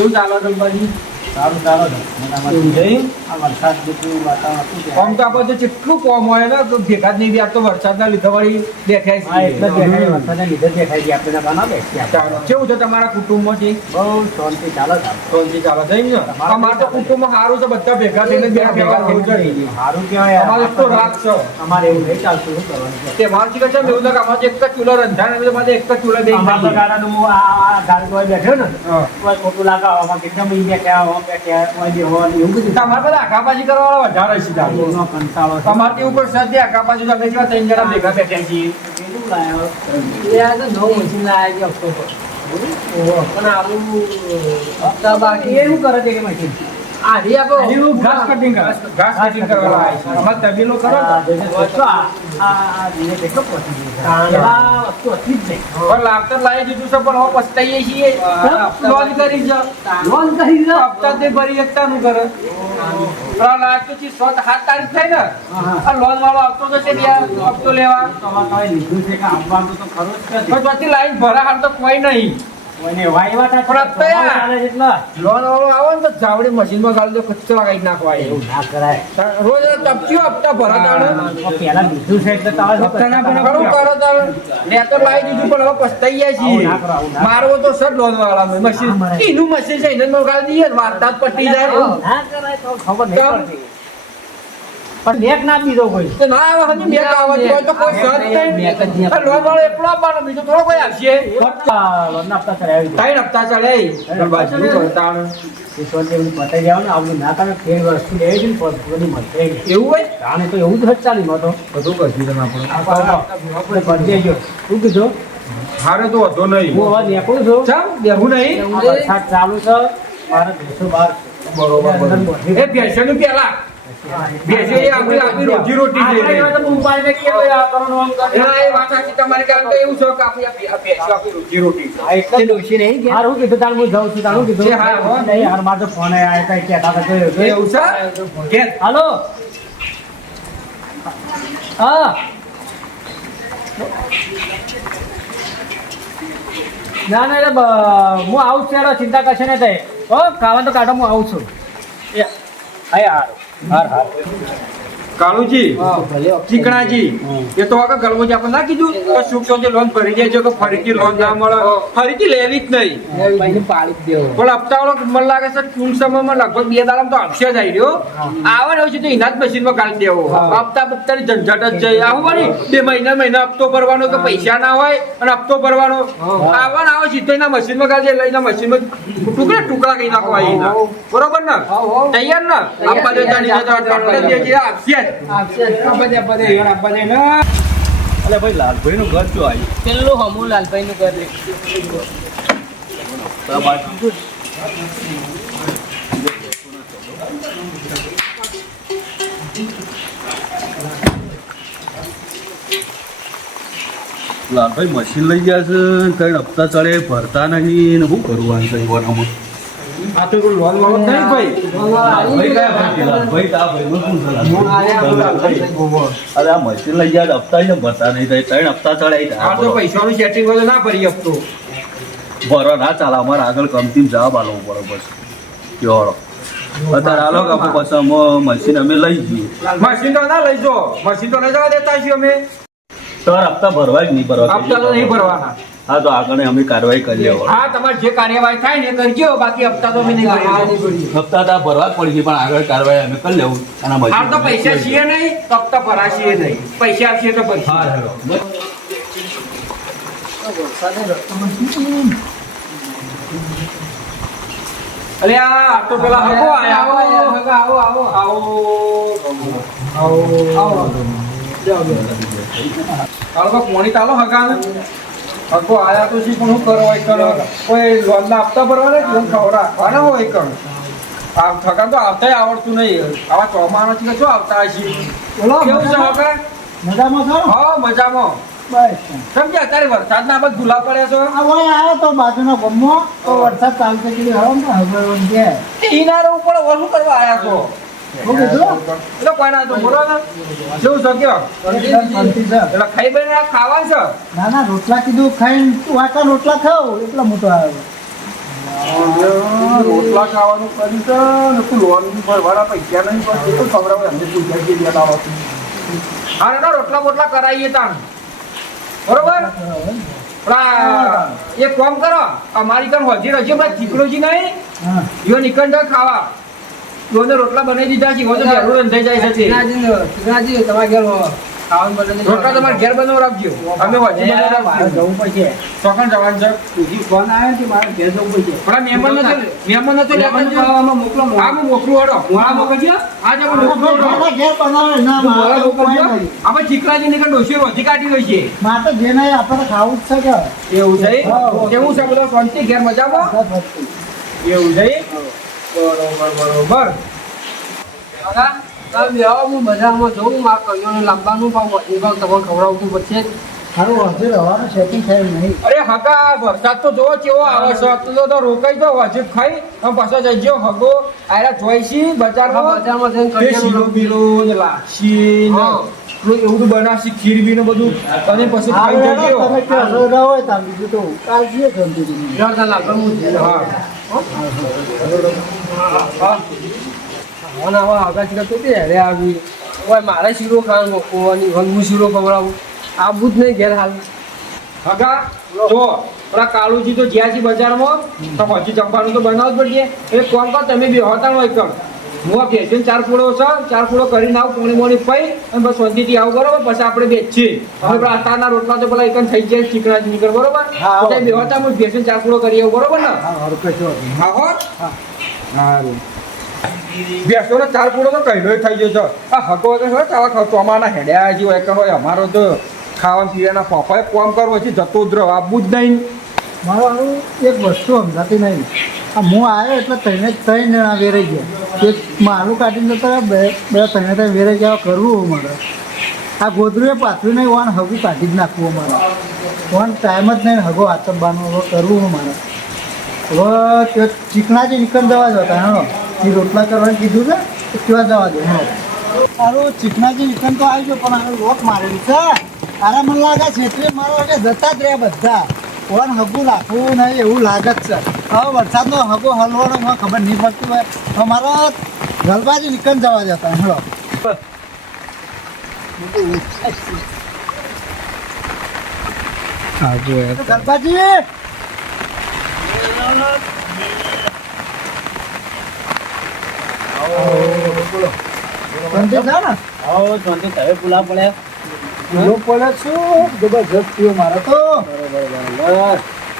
શું ચાલો ગણપતિ? સારું ચાલો આમ તો આપણે જેટલું કોમ હોય ને તો ભેગા જ નહીં બી. આ તો વરસાદના લીધે વળી બેઠા કેવું છે તમારા કુટુંબમાંથી? બહુ શાંતિ ચાલો શાંતિ ચાલે છે ને? અમારા તો કુટુંબમાં સારું છે, બધા ભેગા થઈને ભેગા થવું જોઈએ. સારું કહેવાય. અમારે તો રાત છે. અમારે એવું નહીં ચાલતું, શું કરવાનું છે? તે મારથી કચ્છ એવું લાગે અમારે એક જ ચૂલો રંધાણ એટલે મારે એક જ ચૂલા દઈ અમારા તો ગાડાનું હું આ ગાડી પર બેઠો ને હા. કોઈ ખોટું લાગે આમાં કેટલા ઈ બેઠા હો બેઠા કોઈ બી હોય એવું બધું તમારે બધા આઘાબાજી કરવાવાળા વધારે છે તારું. એનો કંટાળો છે. તમારે એવું કોઈ સદ્ય આઘાબાજી તો અમે જેવા ત્રણ જણા ભેગા બેઠા છીએ. કેટલું લાયો? એ શું કરે છે કે મશીન? ઘાસ કટિંગ કરે. ઘાસ કટિંગ કરવા આવે છે. અમારે તબેલો કરો ને. પણ લાવતર લાવી દીધું છે પણ હવે પસ્તાઈએ છીએ. લોન કરી છે. હપ્તા તે ભરી એકતા નું કરે. પેલા લાખ તો 7 તારીખ થાય ને આ લોન વાળો આવતો જશે ત્યાં હપ્તો લેવા. પણ ત્યાંથી લાઈન ભરા હાલ તો કોઈ નહીં. લોન વાળો આવે ને તો જાવડી મશીનમાં ગાળી દો, કચરા કાઢી નાખવા એ. એવું ના કરાય. રોજ ટપક્યો હપ્તા ભરા તાણે. પેલા લીધું છે એટલે તમારે હપ્તા ના ભરા ખરું કરો તાણે. લેટર લાવી દીધું પણ હવે પસ્તાઈ ગયા છીએ. મારવો તો સર લોન વાળા મશીન એનું મશીન છે એને ગાળી દઈએ ને વાર્તા જ પટી જાય. ના કરાય તો ખબર નહીં પડતી. પણ મેક ના દીધો કોઈ. તો ના આવે હજી મેક આવવાથી હોય તો કોઈ સર નહીં. આ લોન વાળો એકલો આપવાનો, બીજો થોડો કોઈ આવશે. લોનના હપ્તા ચડાવી દો. 3 હપ્તા ચાલે બાજુ કરતા ઈશ્વરને એવું બતાવી જાવ ને આવું ના તમે ફેર વસ્તુ લેવી છે ને બધી મળશે એવું હોય આને તો એવું જ ચાલી નતો બધું કરશું તમે આપણે ભરજે જો શું કીધું હારે તો વધો નહીં. હું હવે નીકળું છું ચમ બેહું નહીં. વરસાદ ચાલુ છે મારે 212 બરોબર એ ભેંસનું પેલા ભેંસે એ આપણી રોજી રોટી છે. એ વાત સાચી તમારી. કારણ કે એવું છે કે આપણી આ ભેંસો આપણી રોજી રોટી છે. હારું કીધું તાર હું જાઉં છું તારું કીધું છે, હા, હો. નહીં હાર મારે તો ફોન આવ્યા કઈ કહેતા હતા એવું છે ઘેર. હાલો હા ના ના એટલે હું આવું છું યાર, ચિંતા કરશે ને થાય હો ખાવા તો કાઢો હું આવું છું એ હા હાર હાર કાળુજી ચીકણાજી એ તો આગળ ગળવોજી આપણે ના કીધું કે સુખ શાંતિ લોન ભરી દેજો કે ફરીથી લોન ના મળે. ફરીથી લેવી જ નહીં. પણ હપ્તા વાળો મને લાગે છે ટૂંક સમયમાં લગભગ 2 દાડામાં તો આવશે જ આવી રહ્યો. આવે ને પછી તો એના જ મશીનમાં કાઢી દેવો. હપ્તા બપ્તાની ઝંઝટ જ જાય. આવું વળી 2 મહિના હપ્તો ભરવાનો કે પૈસા ના હોય અને હપ્તો ભરવાનો આવે ને આવે સીધો એના મશીનમાં કાઢી દે. એના મશીનમાં ટુકડા કરી નાખવા એના. બરોબર ને? તૈયાર ને આપવા દેતા નહીં આવશે જ. અલે ભાઈ લાલભાઈ નું ઘર શું આવ્યું? પેલું હમું લાલભાઈ નું ઘર લાલભાઈ મશીન લઈ ગયા છે, કઈ હપ્તા ચડે ભરતા નહીં ને શું કરવું આ જીવનમાં? આ તો કોઈ લોન વાળો નહીં ભાઈ. લાલભાઈ કયા ભાઈ? લાલભાઈ તો આ ભાઈનું શું છે? અરે આ મશીન લઈ ગયા હપ્તા ને ભરતા નહીં થાય, 3 હપ્તા ચડાઈ આ તો પૈસાનું સેટિંગ હોય તો ના ભરી આપતો. ભરો ના ચાલે, અમારે આગળ કંપની જવાબ આલવો પડે પછી કયો અત્યારે આલો કે પછી અમે મશીન અમે લઈ જઈએ. મશીન તો ના લઈ જો. મશીન તો લઈ જવા દેતા છીએ અમે. સર હપ્તા ભરવા જ નહીં ભરવા. હપ્તા તો નહીં ભરવાના. હા તો આગળ અમે કાર્યવાહી કરીએ. હા તમારે જે કાર્યવાહી થાય ને એ કરજો. બાકી હપ્તા તો અમે નહીં ભરીએ. હપ્તા તો ભરવા જ પડશે પણ આગળ કાર્યવાહી અમે કરી લેવું. અને આ તો પૈસા છીએ નહીં તો હપ્તા ભરાશીએ નહીં. પૈસા આપીએ તો ભરશું. હા હેલો. અરે આ તો પેલા હગો આયા. આવો પોણી તાલો હગાને હગો આયા તો શી પણ શું કરો હોય કણ કોઈ લોન ના આપતા ભરવાના લોન રાખવાના હોય કણ આ થકા તો આવતાય આવડતું નહીં. આવા ચોમાનો થી શું આવતા હશે? કેવું છે હગા? મજામાં છો હા મજામાં. બસ સમજ્યા અત્યારે વરસાદ ના બધા ભૂલા પડ્યા છો. આ વય આવ્યો તો બાજુના ગામમાં તો વરસાદ ચાલતો કીધું હવે ને હવે કે ઈનારો ઉપર ઓલું કરવા આયા છો. શું કીધું એટલે કોઈ ના તો બોલો ને કેવું છે કયો? શાંતિ છે. એટલે ખાઈ બને ખાવા છે. ના ના રોટલા કીધું ખાઈને તું આટલા રોટલા ખાવ એટલા મોટો આવ્યો રોટલા ખાવાનું કરી છે ને તું લોન ભરવાના પૈસા નહીં પડશે તો ખબર એમને પૂછ્યા કે યાદ આવો હા ના રોટલા બોટલા કરાવીએ તાણ બરોબર એક કામ કરો અમારી કામ હજી રજી હમણાં ચીકડોજી નહીં યો નીકળ ખાવા યોને રોટલા બનાવી દીધા છે તો ઘેરું રંધાઈ જાય છે ચિકનાજી તમારા ઘેર ખાવાનું બને રોટલા તમારે ઘેર બનાવ રાખજો અમે હજી જવું પડશે ચોકન જવાનું છે બીજી ફોન આવે છે મારે ઘેર જવું પડશે પણ મહેમાન નતો ખાવામાં મોકલો હા હું મોકલું હડો મોડા મોકલજો આજે હું મોકલું ઘેર બનાવે ના મારે આપણે ચીકરાજી નીકળ ડોસી રોજી કાઢી હોય છે મારે જે નહીં આપણે ખાવું જ છે કે એવું છે કેવું છે બધો શાંતિ ઘેર મજામાં એવું છે બરોબર હું બજારમાં જઉં મારા કરિયાણું લાવવાનું ભાવ વધી ભાવ તમને ખવડાવતું પડશે મારું હજુ રહેવાનું સેટિંગ થાય નહીં અરે હગા વરસાદ તો જોવો કેવો આવે છે તો રોકાઈ દો વાજીબ ખાઈ અને પાછો જઈજો હગો આયરા જોઈશી બજારમાં બજારમાં જઈને તે શીરો બીરો ને લાપસી ને એવું બધું બનાવશી ખીર બી ને બધું અને પછી ખાઈ જજો તમે ક્યાં રોડા હોય ત્યાં બીજું તો કાલ જઈએ ગમતી હા મારે શીરો ખાવાનું હું શીરો ખવડાવું આવું જ નહીં ઘેર હાલ હગા જો પેલા કાળુજી તો જ્યાં છે બજારમાં તો પછી ચંપાનું તો બનાવવું જ પડશે એક કામ કર તમે બી હોતા હોય કર હું આ બેસીને 4 ફૂળો છે 4 ફૂળો કરીને આવું પોણી મોણી પઈ અને બસ શાંતિથી આવું બરોબર પછી આપણે બેસીએ હવે પેલા અતારના રોટલા તો પેલા એકન થઈ જાય ચીકણા નીકળ બરોબર હા. તો બે હોતા હું બેસીને 4 ફૂળો કરી આવું બરોબર ને હા હો સારું બેસો ને 4 ફૂળો તો કઈલો થઈ ગયો છે આ હકો વગર હોય આવા ખાવ ચોમાના હેડ્યા જેવો એક હોય અમારો તો ખાવા પીવાના પપ્પાએ કોમ કરવો છે જતો જ રહો આપવું જ નહીં મારું એક વસ્તુ સમજાતી નહીં આ હું આવ્યો એટલે ત્રણ જણા વેરાઈ ગયા એક મારું કાઢીને જતા બે ત્રણ વેરાઈ ગયા કરવું મારે આ ગોદરું પાથરું નહીં વાન હગું કાઢી જ નાખવું મારે વાન ટાઈમ જ નહીં હગો આચબવાનું હવે કરવું મારે હવે તે ચીકણાથી નીકળ જવા જતા હા એ રોટલા કરવાનું કીધું છે તો કેવા જવા દે હા સારું ચીકણાથી નીકળ તો આવી ગયો પણ આ લોક મારેલું છે આરા મને લાગે છેતરી મારા વાગે જતા જ રહ્યા બધા કોણ હગું રાખવું નહીં એવું લાગે જ છે હવે વરસાદનો હગો હલવાનો મને ખબર નહીં પડતું હોય અમારા ગલબાજી નીકળ જવા જતા હેલો ગલબાજી સંજય છે ને આવો શાંતિ તમે પુલા પડે પીવો પડે શું જબરજસ્ત પીવો મારે તો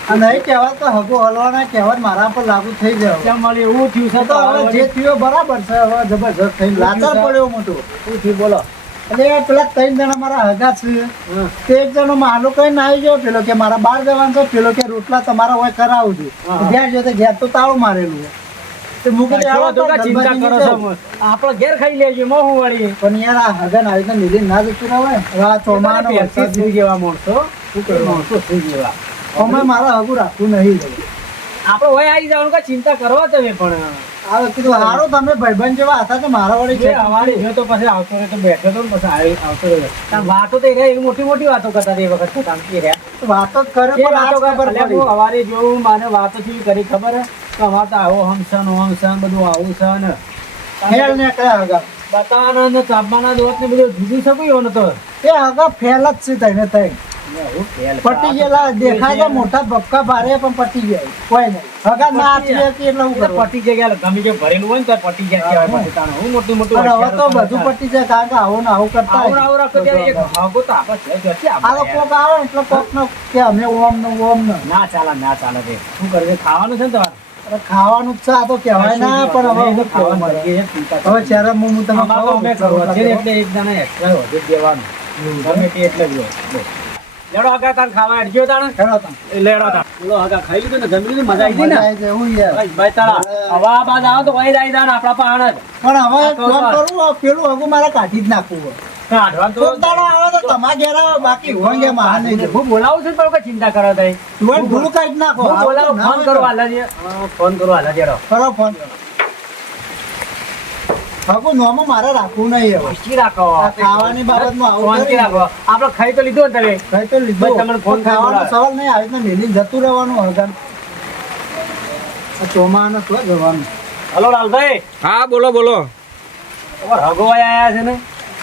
આ નહીં કહેવાય તો હગો હલવાના કહેવત મારા પર લાગુ થઈ જાય ત્યાં મારે એવું થયું છે તો હવે જે થયો બરાબર છે હવે જબરજસ્ત થઈ લાચાર પડ્યો મોટો શું થયું બોલો એટલે પેલા 3 જણા મારા હગા છે તે એક જણો માલો કઈ ના આવી ગયો પેલો કે મારા બહાર જવાનું છે પેલો કે રોટલા તમારા હોય કરાવું છું ઘેર જો તો ઘેર તો તાળું મારેલું તે મૂકી આવો તો કાં ચિંતા કરો છો આપણે ઘેર ખાઈ લેજો મો હું વળી પણ યાર આ હગન આવી રીતે લીધી ના જતું રહે હવે આ ચોમાનો વરસાદ થઈ જેવા માણસો શું કરો માણસો થઈ જેવા અમે મારા હગું રાખવું નહીં આપણે હોય આવી જવાનું કાંઈ ચિંતા કરો તમે પણ આ કીધું હારો તમે ભાઈબંધ જેવા હતા તો મારા વળી જે અમારી જો તો પછી આવતો રહે તો બેઠો તો ને પછી આવતો રહ્યો તાર વાતો તો રહ્યા એવી મોટી મોટી વાતો કરતા હતા એ વખત તો કામ કે રહ્યા વાતો જ કરે એ પણ વાતો આજ ખબર કરે પડી અમારી જોવું મને વાતો થી કરી ખબર હે તો અમારે તો આવો હમસન ઓમસન બધું આવું છે ને ફેલ ને કયા હગા બતાવાના ને તાપમાના દોત ને બધું જુદી શકું ને તો એ હગા ફેલ જ છે તઈને તઈ પટી ગયેલા દેખાય છે મોટા ભપકા ભારે પણ પટી ગયા કોઈ નહીં હગા ના આપી હતી એટલે હું કરું પટી જગ્યા ગમે જે ભરેલું હોય ને તો પટી જાય કહેવાય પછી તાણે હું મોટું મોટું પણ હવે તો બધું પટી જાય કારણ કે આવું ને આવું કરતા આવું આવું રાખો ત્યારે એક હાગો તો આપણે છે જ છે આ આપણે. કોક આવે ને એટલે કોક નો કે અમે ઓમ ને ના ચાલે રે શું કરવે ખાવાનું છે ને તમારે અરે ખાવાનું જ છે આ તો કહેવાય ના પણ હવે હું કેવું મારે હવે ત્યારે હું તમને અમારે તો અમે કહું ઘર છે એટલે એક દાણા એક્સ્ટ્રા વધુ જ દેવાનું ગમે તે એટલે જ હોય. લેડો આગા તાન ખાવા અડજો તાણ ખેડો તમે લેડો તાણ બોલો આગા ખાઈ લીધું ને જમી લીધું મજા આવી ગઈ ને મજા આવી જાય એવું યાર ભાઈ તાળા હવે આ બાદ આવો તો વહી જાય તાણ આપણા પાણ જ પણ હવે આ તો કોમ વાત. કરું આ પેલું હગું મારે કાઢી જ નાખવું હોય. કાઢવાનું તો કોક દાડો આવે તો તમારા ઘેર આવે, બાકી હોંગે માર નહીં જાય. હું બોલાવું છું પણ કોઈ ચિંતા કરો તઈ તું એને ભૂલું કાઢી નાખો હું બોલાવું ફોન કરો હાલા ફોન કરો હાલા જેડો કરો ફોન હગું નોમો મારે રાખવું નહીં હવે ખુશી રાખો આ ખાવાની બાબતમાં આવું ફોન કરી. રાખો આપણે ખાઈ તો લીધું ને તમે ખાઈ તો લીધું. બસ તમને ફોન પણ ખાવાનો કરી સવાલ નહીં આવી રીતના લીલી જતું રહેવાનું હગન આ ચોમાને તો જવાનું. હલો લાલભાઈ, હા બોલો બોલો. તમારા હગોવાઈ આયા છે ને?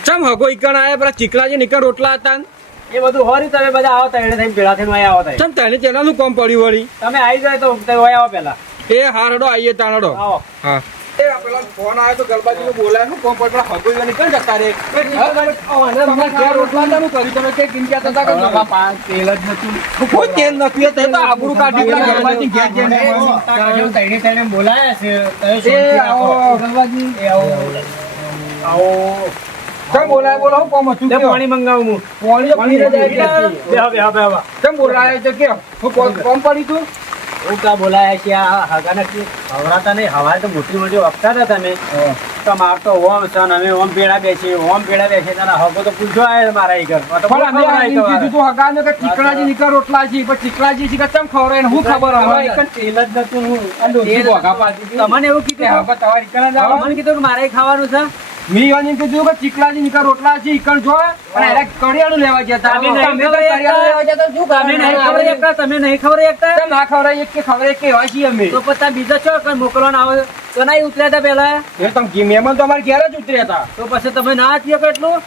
ચમ હગો ઈકણ આયા પેલા ચીકલાજી નીકળ રોટલા હતા ને? એ બધું હોરી તમે બધા આવો તઈને થઈને ભેળા થઈને અહીંયા આવો તઈ. ચમ તને તેનાનું કોમ પડ્યું વળી? તમે આવી જાય તો તમે અહીંયા આવો પહેલા. એ હારડો આઈએ તાણડો. આવો. હા એ પેલા ફોન આવ્યો તો ગલબાજીનો બોલાય શું કોમ પર પેલા હગો નીકળ જતા રે. તમારે ઘેર રોટલા તાનું કર્યું તમે કે કિંમત હતા કે તેલ જ નતું. કોઈ તેલ નથી એ તો આબરૂ કાઢી પેલા ગલબાજી ઘેર જઈને તઈને થઈને બોલાયા છે. તમે એ શાંતિ રાખો. આવો ગલબાજી એ આવો. આવો. ચમ બોલાય બોલો હું કોમ હતું લે કયો? પાણી મંગાવું હું. પાણી તો પીને જાય કે બેહો બેહો બેહો. ચમ બોલાય તો કયો હું કોમ પડી તું? હું કા બોલાયા છે આ હગાને કે હવરાતા નહીં હવારે તો મોટી મોટી વખતા હતા તમે તો માર તો ઓમ છે ને અમે ઓમ પેડા બેસી તારા હગો તો પૂછો આવે મારા ઈ ઘર તો પણ અમે આ એમ કીધું તું હગાને કે ચીકણાજી નીકળ રોટલા છે પણ ચીકણાજી છે કે ચમ ખવડાવે ને હું ખબર હવે એક તેલ જ નતું હું આ ડોસી ભોગા પાડતી હતી. તમને એવું કીધું હગા તમારી કણા જાવ મને કીધું કે મારે ખાવાનું છે મી વાની કીધું કે ચીકલાજી નીકળ રોટલા છે ઈકણ જો અને એને કરિયાણું લેવા ગયા હતા તમે નહીં તમે તો કરિયાણું લેવા ગયા હતા શું તમે નહીં ખબર એકતા તમે નહીં ખબર એકતા કેમ ના ખવડાય એક કે ખવડાય કે એવા છીએ અમે તો પછી બીજા ચો કઈ મોકલવાના આવે તો નહીં ઉતર્યા હતા પેલા એ તમે મહેમાન તો અમારે ઘેર જ ઉતર્યા હતા તો પછી તમે ના થયો કેટલું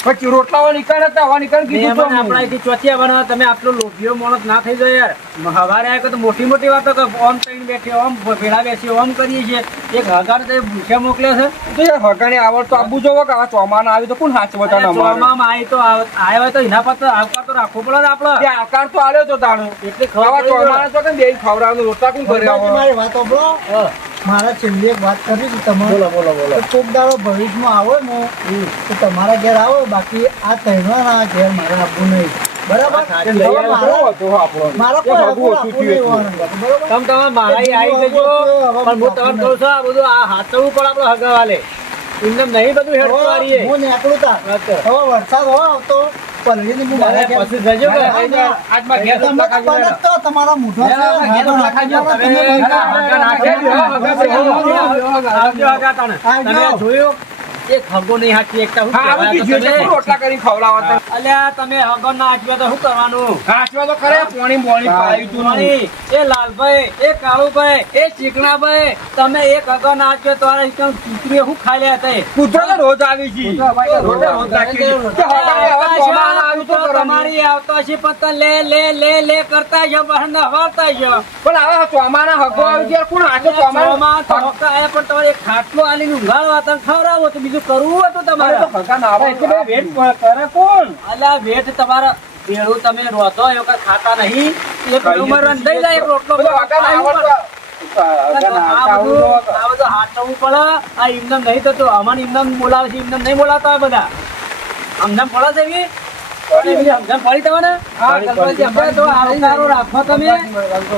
પછી રોટલા નીકળ હતા હવા નીકળ કીધું મહેમાન તો આપણા અહીંથી ચોથિયા બનવા તમે આટલો લોભીઓ માણસ ના થઈ જાય યાર હવારે આવ્યા તો મોટી મોટી વાતો કે ઓમ થઈને બેઠી ઓમ ભેળા બેસી ઓમ કરીએ છીએ એક હગાર તો ભૂખ્યા મોકલ્યા છે તો એ હગાને આવડ તો આપવું જોવો કે આ ચોમાના આવી તો કોણ હાચવતા ને અમારે ચોમામાં આવી તો આવ્યા તો એના પર તો આવકાર તો રાખવો પડે ને આપડે તે આકાર તો આલ્યો તો તાણો એટલે આવા ખબર ચોમાના તો કે બે ખવડાવવાનું રોટલા કોણ કરે ગલબાજી આવા? મારી વાત સાંભળો. મારા છેલ્લી એક વાત કરી હતી તમારે. તો કોક દાડો ભવિષ્યમાં આવો ને તો તમારા ઘેર આવો બાકી આ તહેવારના ઘેર મારે આપવું નહીં. બરાબર? તે લઈ હવે આવ્યો મારા- કેવો હતો આપણો? મારો તે કોઈ હગું હગું ઓછું આપવું થયું નહીં હતું. હોવાનું. બરાબર? તમે તમારે મારા આવી જજો પણ હું તમને કહું છું આ બધું આ હાથવું પડે આપડે હગાવાલે એમને નહીં બધું હેડતું વાળીએ હું નીકળું તા. અચ્છા. હવે વરસાદ હોય આવતો પલળીને હું મારા ઘેર- પછી જજો કે આજમાં ઘેર તમે રોટલા તો ખાજો. બને જ તો તમારા મોઢા છે. ઘેર રોટલા ખાજો. તમે તમે બંધ હગા નાખે જ. આવજો હગા તને આવજો. તમે આ જોયું એક હગો નહીં હાચી એકતા હું હા, કહેવાય આવું તો કીધું એટલે તમે. રોટલા કરીને ખવડાવવા હતા. અલ્યા તમે હગો ના હાચવ્યા તો શું કરવાનું હાચવા તો ખરે પોણી બોણી પાયું તું નહીં. મારી, એ લાલભાઈ એ કાળુભાઈ એ ચીકણાભાઈ તમે એક હગો ના હાચવ્યો તો આ કૂતરીએ શું ખાઈ લે તે કૂતરો તો રોજ આવી છે. રોજે રોજ રાખી છે. તે હગાને હવે ચોમાના આવ્યું તો કરવાનું. તમારી આવતો છે પત્તા લે લે લે લે કરતા છે બહાર ના હવારતા છે પણ હવે ચોમાના હગો આવી ગયા કોણ હાચો ચોમાના ચોમાં તો હગતા આયા પણ તમારે એક ખાટલો આલીને ઊંઘાડવા હતા ને ખવડાવો તો બીજું કરવું હતું તમારે તો હગા ના આવે એટલે બે વેટ કરે કોણ? અલા વેઠ તમારા ભેળું તમે રોધો એ વખત ખાતા નહીં એક ઉંમર દઈ જાય એક રોટલો બધો હગા ના આવડતો. હગા ના આવડતો આવડતો હતો. આ બધું હાચવવું પડે આ ઇમનામ નહીં થતું અમારે ઇમનામ બોલાવે છે ઇમનામ નહીં બોલાવતા હોય બધા આમનામ પડે છે એવી? આમનામ પડી તમને? હા, ગણપતિ આપણે તો આવકારો રાખો તમે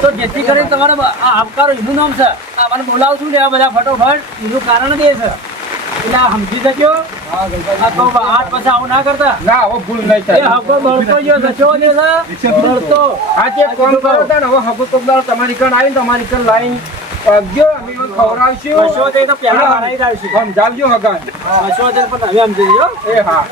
તો જેથી કરીને તમારે આ આવકારો એનું નામ છે આ મને બોલાવું છું ને આ બધા ફટોફટ એનું કારણ જ એ છે એટલે આ સમજી શક્યો આ તો આઠ પછી આવું ના કરતા ના હવે ભૂલ નહીં એ થાય. હગો બળતો ગયો સચો દે છે બળતો આજે એક કામ કરો તાણ હવે હગો તો દાડો તમારી કણ આવીને તમારી કણ લાઈન ગયો અમે એને ખવડાવશું. સચો દે તો પહેલા હરાઈ જાય છે સમજાવજો હગાને. સચો દે પણ હવે સમજી જો એ હા